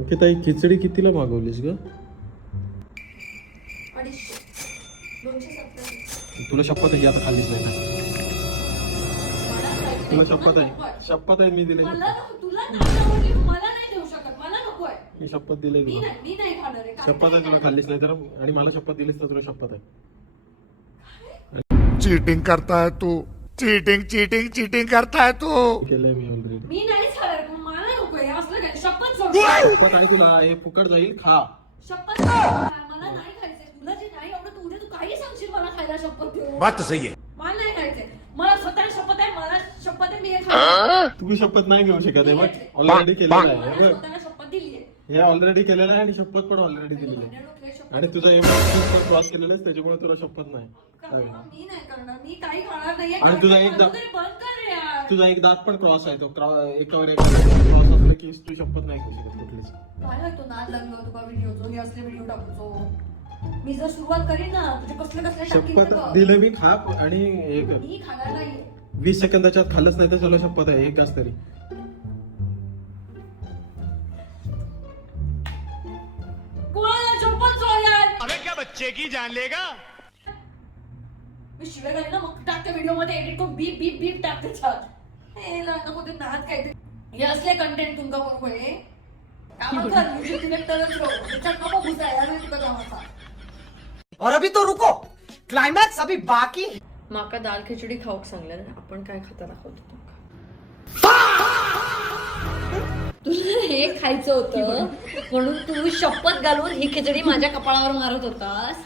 अंकिताई खिचडी कितीला मागवलीस ग? 250 तुला शपथ आहे आता खाल्लीच नाही. तुला शपथ आहे, शपथ आहे मी दिली. मी शपथ दिली शपथ आहे तुला खाल्लीच नाही तर, आणि मला शपथ दिलीस तर तुला शपथ आहे. चीटिंग करता है तू, चीटिंग चीटिंग चीटिंग करता है तू. केलंय मी ऑलरेडी. मी नाही खाणार, मला नकोय असलं काय. शपथ सोड. शपथ आहे तुला, हे फुकट जाईल खा. शपथ मला नाही खायचंय. तुला जे नाही आवडत उद्या तू काही सांगशील मला खायला शपथ देऊ. बात तो सही है. मला नाही खायचंय. मला स्वतःला शपथ आहे, मला शपथ आहे मी हे खाणार. तुम्ही शपथ नाही घेऊ शकत आहे. बघ ऑलरेडी केलेलं आहे. मला बघ स्वतःला शपथ दिली आहे. हे ऑलरेडी केलेलं आहे आणि शपथ पण ऑलरेडी दिलेली आहे. आणि तुझं हे क्रॉस केलेलं आहे त्याच्यामुळे तुला शपथ नाही. मी नाही करणार, मी काही खाणार नाहीये. आणि तुझा एक बंद कर यार. तुझा एक दात पण क्रॉस आहे. तो एकावर एक क्रॉस असला की तू शपथ नाही घेऊ शकत कुठलीच. काय आहे तो नाद लागलो तुका व्हिडिओचो, हे असले व्हिडिओ टाकतो. मी जर सुरुवात करीन ना तुझे कसले कसले टाकीन शपथ ना. दिलं मी खा. आणि एक मी खाणार नाहीये. 20 सेकंदाच्या आत खाल्लंच नाही तर चला शपथ आहे एक घास तरी. कोणाला शपथ सोड यार. अबे क्या बच्चे की जान लेगा. मी शिवाय घाली ना मग टाकते व्हिडिओ मध्ये एडिट करून बीप बीप बीप टाकते छान. हे नको ते नाद काय ते. हे असले कंटेंट तुमका बरोबर आहे. कामं कर म्युझिक डिरेक्टरच राहू. त्याच्यात नको घुसायला नाही तुका कामाचा. और अभी तो रुको, क्लाइमैक्स अभी बाकी. माका दाल खिचडी खाऊक सांगलं ना, आपण काय खाता दाखवतो तुमका. तुला हे खायचं होतं म्हणून तू शपथ घालून ही खिचडी माझ्या कपाळावर मारत होतास.